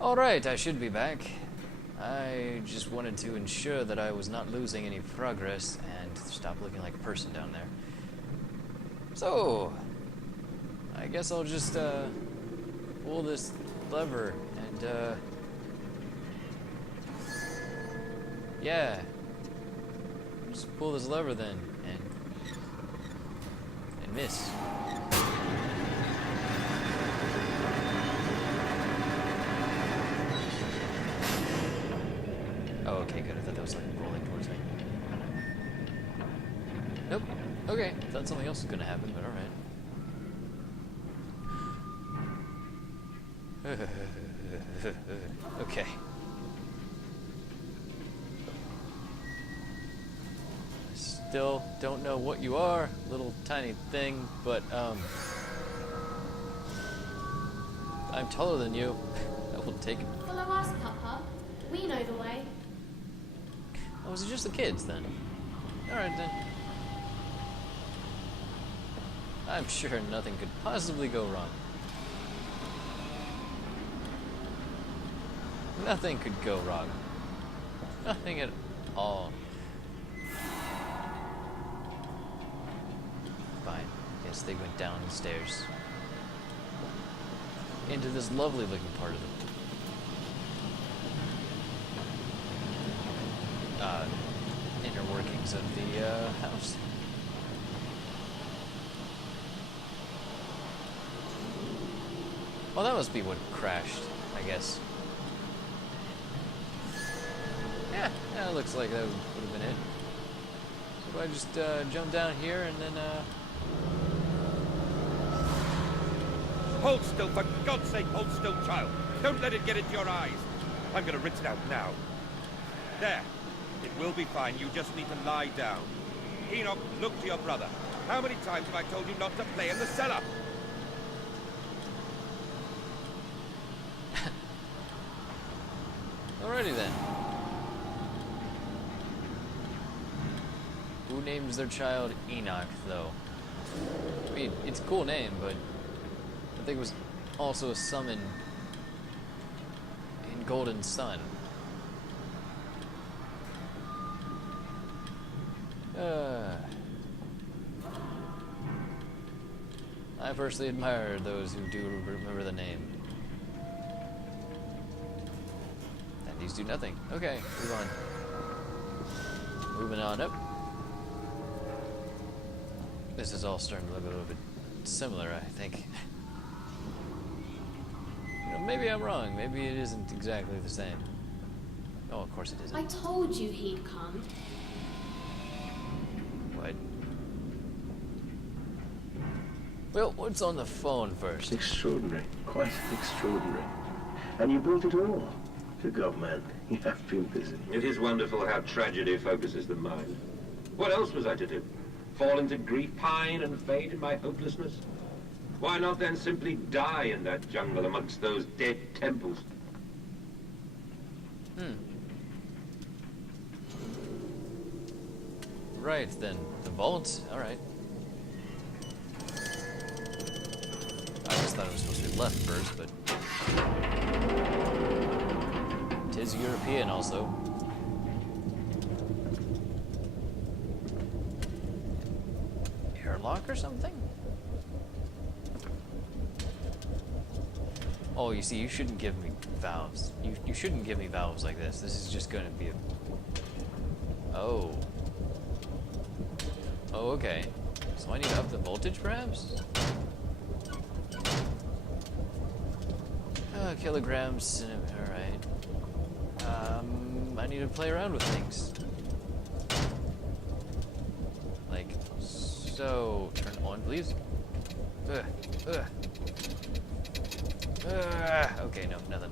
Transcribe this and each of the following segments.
Alright, I should be back. I just wanted to ensure that I was not losing any progress and stop looking like a person down there. So, I guess I'll just pull this lever and yeah. Just pull this lever then and miss. Oh, okay, good. I thought that was like rolling towards me. Nope. Okay, thought something else was gonna happen, but alright. Okay. I still don't know what you are, little tiny thing, but I'm taller than you. I will take it. Follow us, Papa. We know the way. Oh, was it just the kids then? Alright then. I'm sure nothing could possibly go wrong. Nothing could go wrong. Nothing at all. Fine. Yes, they went down the stairs. Into this lovely looking part of the inner workings of the house. Well, that must be what crashed, I guess. Yeah, it looks like that would have been it. So I just jump down here and then Hold still, for God's sake, hold still, child. Don't let it get into your eyes. I'm gonna rinse it out now. There. It will be fine. You just need to lie down. Enoch, look to your brother. How many times have I told you not to play in the cellar? alrighty then. Who names their child Enoch, though? I mean, it's a cool name, but I think it was also a summon in Golden Sun. I personally admire those who do remember the name. And these do nothing. Okay, move on. Moving on up. This is all starting to look a little bit similar, I think. You know, maybe I'm wrong. Maybe it isn't exactly the same. Oh, of course it isn't. I told you he'd come. What? Well, what's on the phone first? Extraordinary. Quite extraordinary. And you built it all. Good God, man. You have been busy. It is wonderful how tragedy focuses the mind. What else was I to do? Fall into grief, pine, and fade in my hopelessness? Why not then simply die in that jungle amongst those dead temples? Right, then. The vault? Alright. I just thought it was supposed to be left first, but... Tis European, also. Airlock or something? Oh, you see, you shouldn't give me valves. You shouldn't give me valves like this. This is just gonna be a... Oh. Oh, okay. So I need to up the voltage, perhaps? Kilograms. Alright. I need to play around with things. Like, so... Turn on, please. Okay, no, nothing.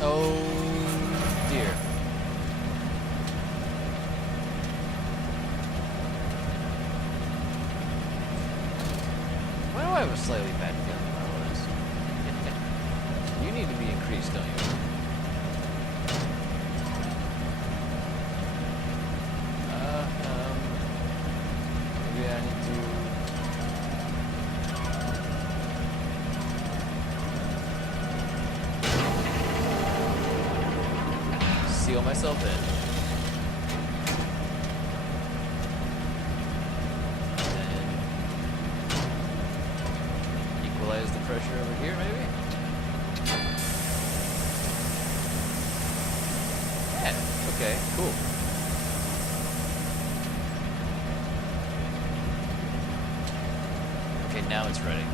Oh, dear. Why do I have a slightly bad feeling about all this? You need to be increased, don't you? Maybe I need to... seal myself in. And equalize the pressure over here, maybe? Yeah, okay, cool. Okay, now it's ready.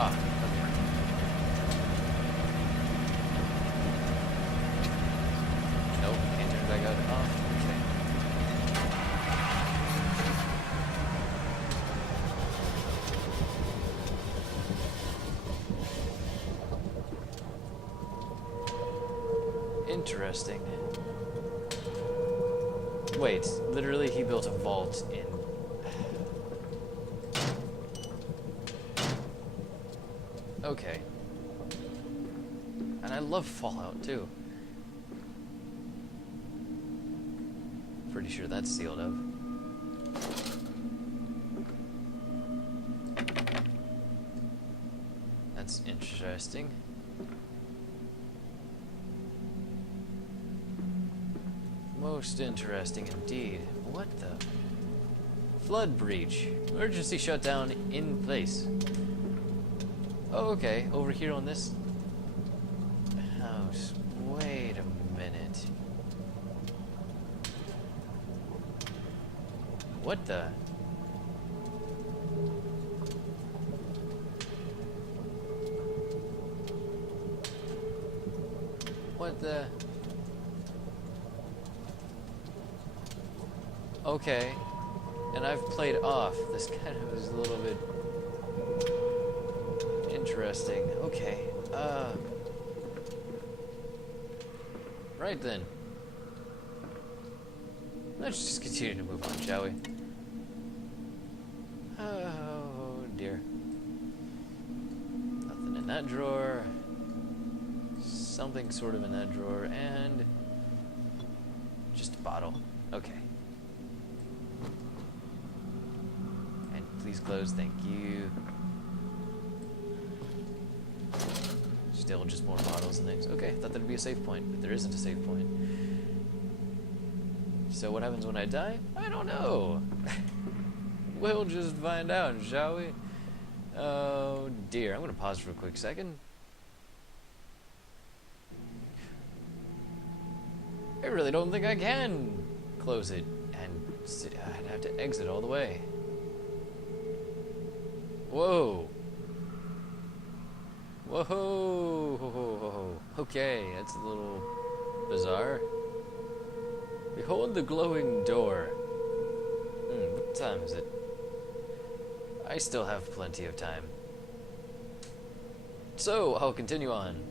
Ah, okay. Nope, can't turn it back out. Oh, okay. Interesting. Wait, literally he built a vault in... Okay. And I love Fallout, too. Pretty sure that's sealed up. That's interesting. Most interesting indeed. What the? Flood breach. Emergency shutdown in place. Oh, okay. Over here on this house. Wait a minute. What the? What the? Okay. And I've played off. This kind of is a little bit interesting. Okay. Right then. Let's just continue to move on, shall we? Oh dear. Nothing in that drawer. Something sort of in that drawer, and just a bottle. Okay. And please close, thank you. Still just more bottles and things. Okay, thought that'd be a save point, but there isn't a save point. So what happens when I die? I don't know. We'll just find out, shall we? Oh dear, I'm gonna pause for a quick second. I really don't think I can close it, and I'd have to exit all the way. Whoa. Whoa. Okay, that's a little bizarre. Behold the glowing door. What time is it? I still have plenty of time. So, I'll continue on.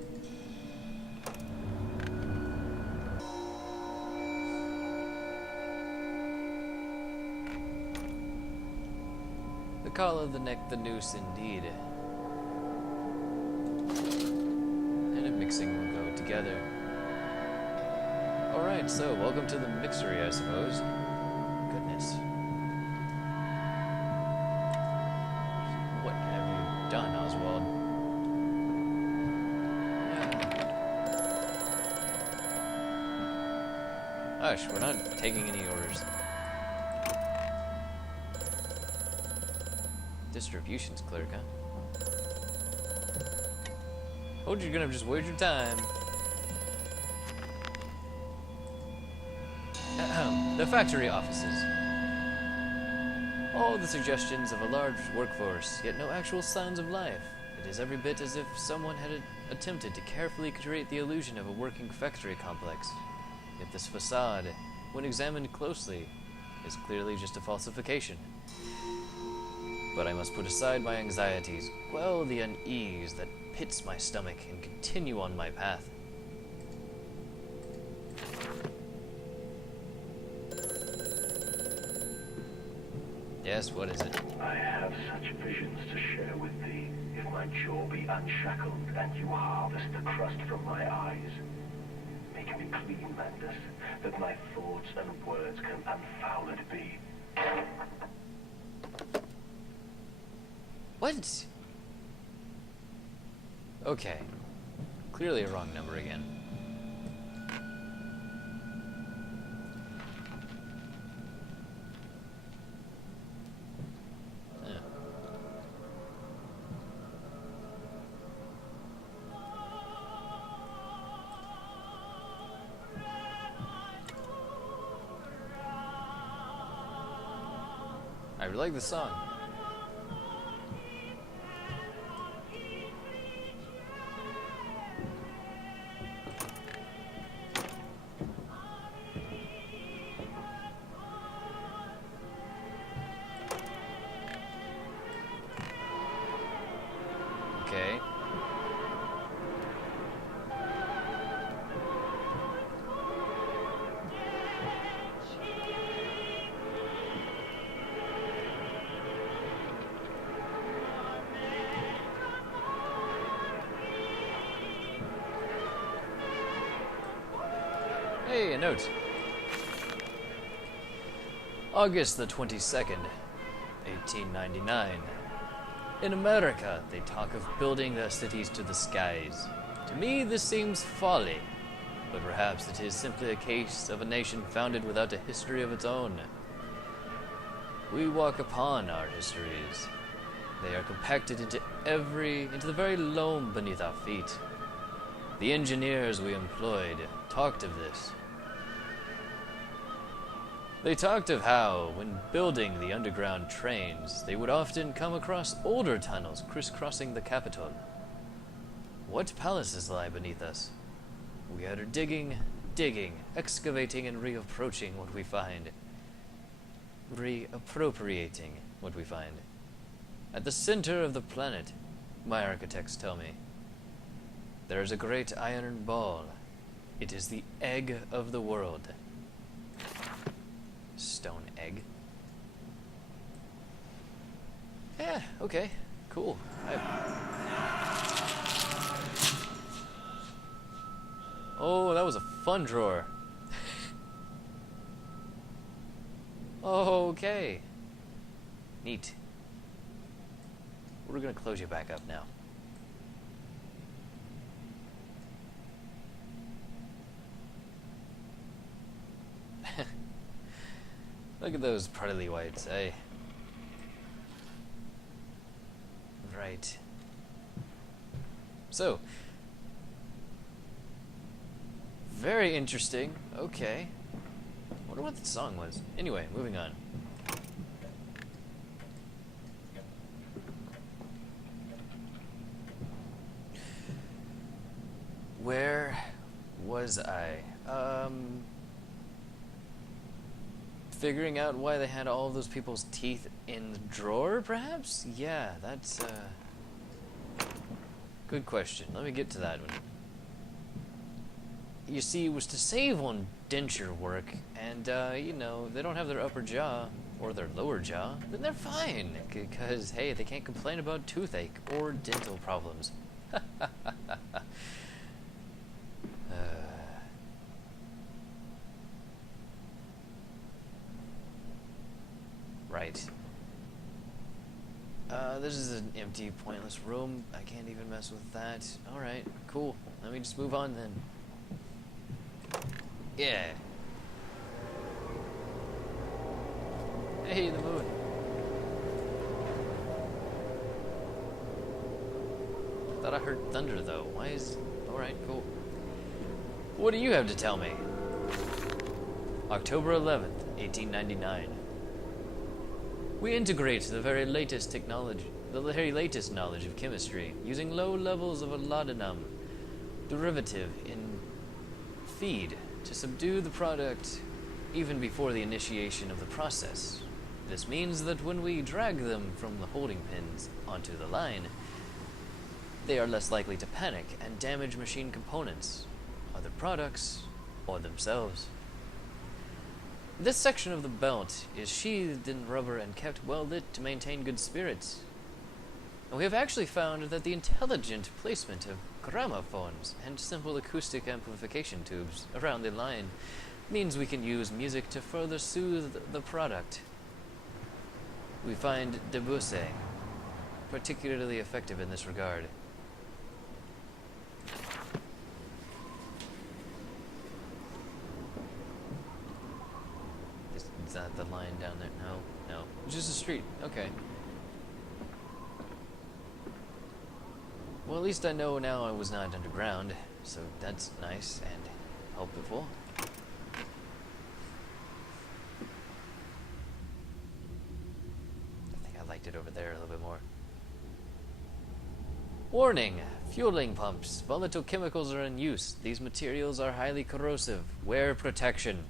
The collar of the neck, the noose indeed. And a mixing will go together. Alright, so welcome to the mixery, I suppose. Goodness. What have you done, Oswald? Hush, we're not taking any orders. Distributions clerk, huh? Told you you're gonna just waste your time. The factory offices. All the suggestions of a large workforce, yet no actual signs of life. It is every bit as if someone had attempted to carefully create the illusion of a working factory complex. Yet this facade, when examined closely, is clearly just a falsification. But I must put aside my anxieties, quell the unease that pits my stomach, and continue on my path. Yes, what is it? I have such visions to share with thee, if my jaw be unshackled and you harvest the crust from my eyes. Make me clean, Mandus, that my thoughts and words can unfouled be. What? Okay. Clearly a wrong number again. Huh. I really like the song. Okay. Hey, a note. August the 22nd, 1899. In America, they talk of building their cities to the skies. To me, this seems folly, but perhaps it is simply a case of a nation founded without a history of its own. We walk upon our histories. They are compacted into the very loam beneath our feet. The engineers we employed talked of this. They talked of how, when building the underground trains, they would often come across older tunnels crisscrossing the capital. What palaces lie beneath us? We are digging, excavating, and reapproaching what we find. Reappropriating what we find. At the center of the planet, my architects tell me, there is a great iron ball. It is the egg of the world. Stone egg. Yeah, okay, cool. Oh, that was a fun drawer. Okay. Neat. We're gonna close you back up now. Look at those pearly whites, eh? Right. So, very interesting. Okay. Wonder what the song was. Anyway, moving on. Where was I? Figuring out why they had all of those people's teeth in the drawer, perhaps? Yeah, that's good question. Let me get to that one. You see, it was to save on denture work, and, you know, they don't have their upper jaw, or their lower jaw, then they're fine, because, hey, they can't complain about toothache or dental problems. Right. This is an empty, pointless room. I can't even mess with that. Alright, cool. Let me just move on then. Yeah. Hey, the moon. Thought I heard thunder, though. Why is... Alright, cool. What do you have to tell me? October 11th, 1899. We integrate the very latest knowledge of chemistry, using low levels of a laudanum derivative in feed to subdue the product even before the initiation of the process. This means that when we drag them from the holding pins onto the line, they are less likely to panic and damage machine components, other products, or themselves. This section of the belt is sheathed in rubber and kept well lit to maintain good spirits. And we have actually found that the intelligent placement of gramophones and simple acoustic amplification tubes around the line means we can use music to further soothe the product. We find Debussy particularly effective in this regard. the line down there. No. It's just a street. Okay. Well, at least I know now I was not underground, so that's nice and helpful. I think I liked it over there a little bit more. Warning! Fueling pumps. Volatile chemicals are in use. These materials are highly corrosive. Wear protection.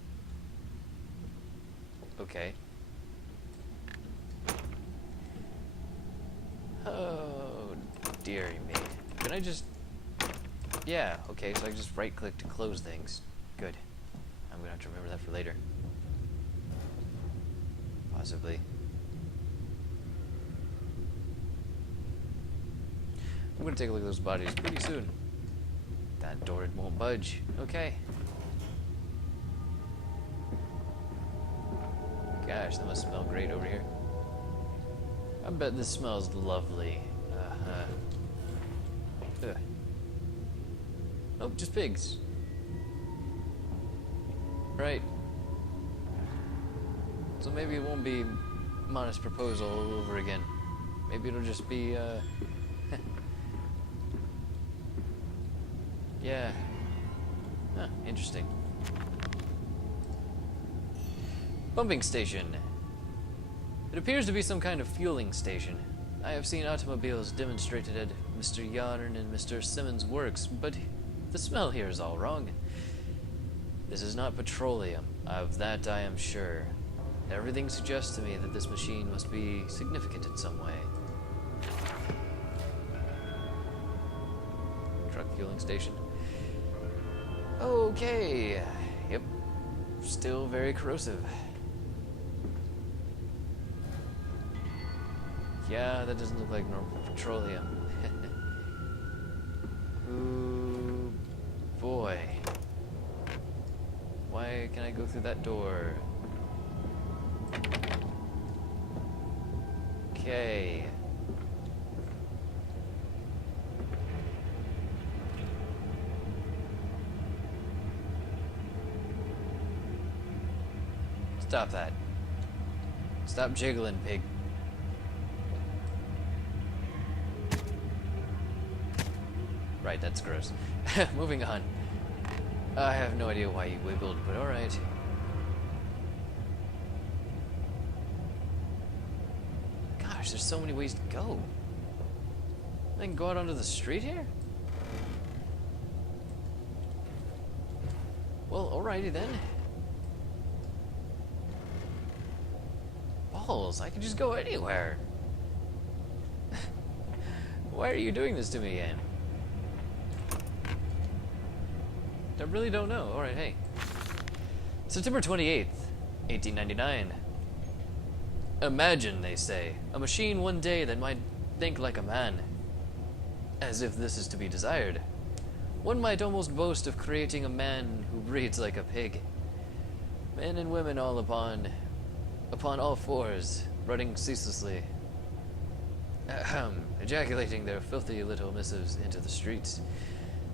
Okay. Oh, dearie me. Can I just... Yeah, okay, so I just right-click to close things. Good. I'm gonna have to remember that for later. Possibly. I'm gonna take a look at those bodies pretty soon. That door won't budge. Okay. Gosh, that must smell great over here. I bet this smells lovely. Ugh. Oh, just pigs. Right. So maybe it won't be Modest Proposal all over again. Maybe it'll just be, yeah. Huh, interesting. Pumping station. It appears to be some kind of fueling station. I have seen automobiles demonstrated at Mr. Yarn and Mr. Simmons' works, but the smell here is all wrong. This is not petroleum. Of that I am sure. Everything suggests to me that this machine must be significant in some way. Truck fueling station. Okay. Yep. Still very corrosive. Yeah, that doesn't look like normal petroleum. Ooh, boy. Why can I go through that door? Okay. Stop that. Stop jiggling, pig. Right, that's gross. Moving on. I have no idea why you wiggled, but alright. Gosh, there's so many ways to go. I can go out onto the street here? Well, alrighty then. Balls, I can just go anywhere. Why are you doing this to me, Anne? I really don't know. Alright, hey. September 28th, 1899. Imagine, they say, a machine one day that might think like a man. As if this is to be desired. One might almost boast of creating a man who breathes like a pig. Men and women all upon all fours, running ceaselessly. Ejaculating their filthy little missives into the streets,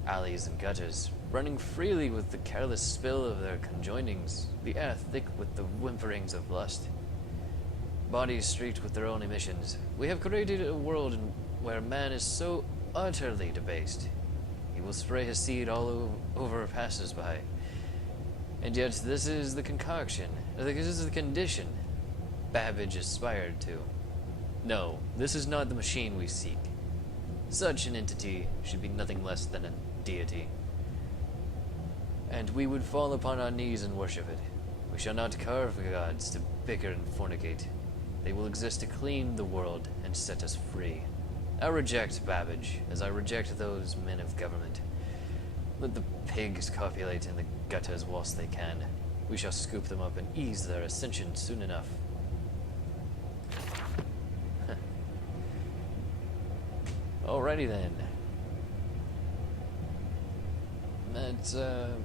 alleys and gutters, running freely with the careless spill of their conjoinings, the air thick with the whimperings of lust. Bodies streaked with their own emissions. We have created a world where man is so utterly debased. He will spray his seed all over passers-by. And yet this is the concoction, this is the condition Babbage aspired to. No, this is not the machine we seek. Such an entity should be nothing less than a deity. And we would fall upon our knees and worship it. We shall not carve gods to bicker and fornicate. They will exist to clean the world and set us free. I reject Babbage, as I reject those men of government. Let the pigs copulate in the gutters whilst they can. We shall scoop them up and ease their ascension soon enough. Alrighty then. That's, did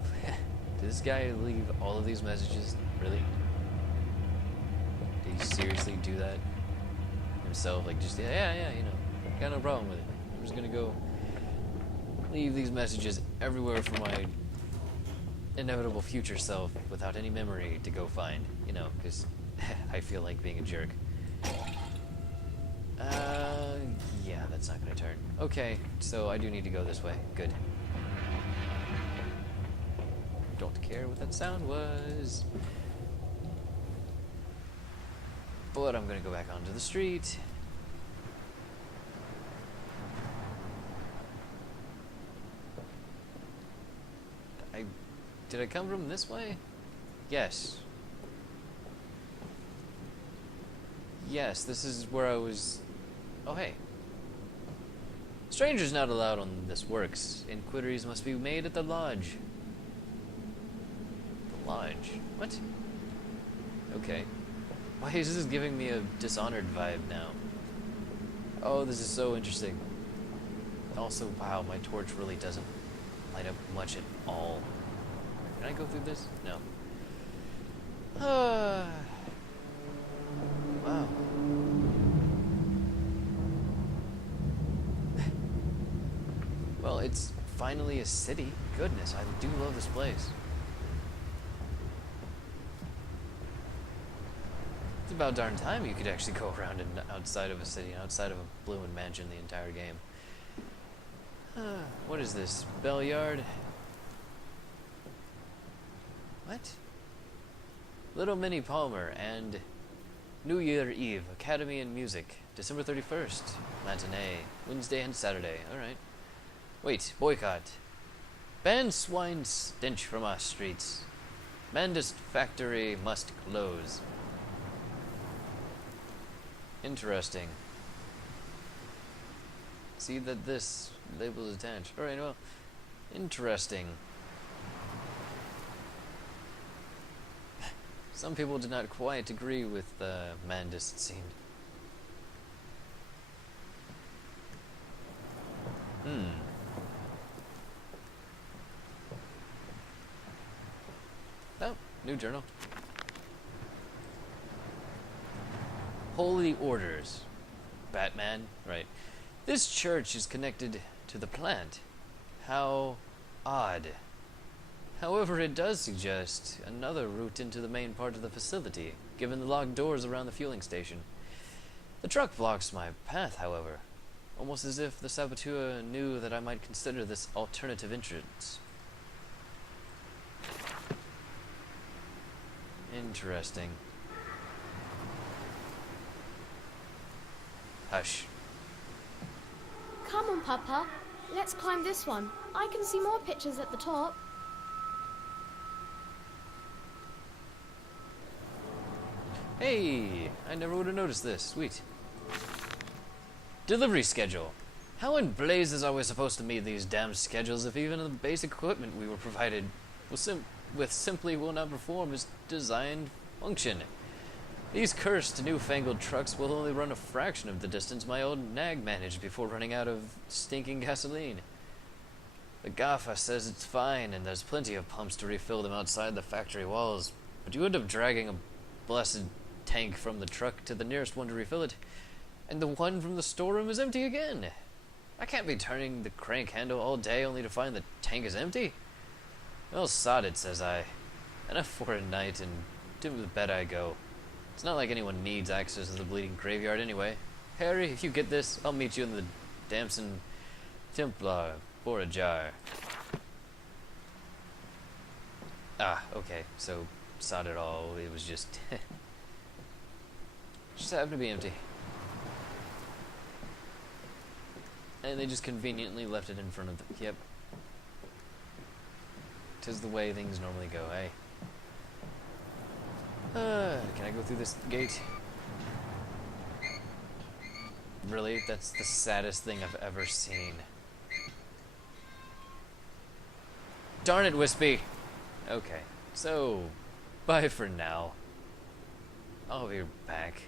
this guy leave all of these messages? Really? Did he seriously do that himself? Like, just, yeah, you know, got no problem with it. I'm just gonna go leave these messages everywhere for my inevitable future self without any memory to go find, you know, because I feel like being a jerk. Yeah, that's not gonna turn. Okay, so I do need to go this way. Good. Don't care what that sound was. But I'm gonna go back onto the street. Did I come from this way? Yes. Yes, this is where I was... Oh, hey. Strangers not allowed on this works. Inquiries must be made at the lodge. The lodge? What? Okay. Why is this giving me a Dishonored vibe now? Oh, this is so interesting. Also, wow, my torch really doesn't light up much at all. Can I go through this? No. Wow. Well, it's finally a city. Goodness, I do love this place. It's about darn time you could actually go around and outside of a city, outside of a bloomin' mansion the entire game. What is this? Bell Yard? What? Little Minnie Palmer and New Year Eve, Academy in Music, December 31st, matinee, Wednesday and Saturday. Alright. Wait, boycott. Ban swine stench from our streets. Mandist factory must close. Interesting. See that this label is attached. Alright, well, interesting. Some people did not quite agree with the Mandist scene. Oh, new journal. Holy Orders. Batman, right. This church is connected to the plant. How odd. However, it does suggest another route into the main part of the facility, given the locked doors around the fueling station. The truck blocks my path, however, almost as if the saboteur knew that I might consider this alternative entrance. Interesting. Hush. Come on, Papa. Let's climb this one. I can see more pictures at the top. Hey, I never would have noticed this. Sweet. Delivery schedule. How in blazes are we supposed to meet these damn schedules if even the basic equipment we were provided with simply will not perform its designed function? These cursed newfangled trucks will only run a fraction of the distance my old nag managed before running out of stinking gasoline. The gaffer says it's fine and there's plenty of pumps to refill them outside the factory walls, but you end up dragging a blessed tank from the truck to the nearest one to refill it, and the one from the storeroom is empty again. I can't be turning the crank handle all day only to find the tank is empty. Well, sod it, says I. Enough for a night, and to the bed I go. It's not like anyone needs access to the bleeding graveyard anyway. Harry, if you get this, I'll meet you in the Damson Templar for a jar. Ah, okay, so sod it all, it was just... just happened to be empty. And they just conveniently left it in front of them. Yep. 'Tis the way things normally go, eh? Can I go through this gate? Really? That's the saddest thing I've ever seen. Darn it, Wispy! Okay, so, bye for now. I'll be back.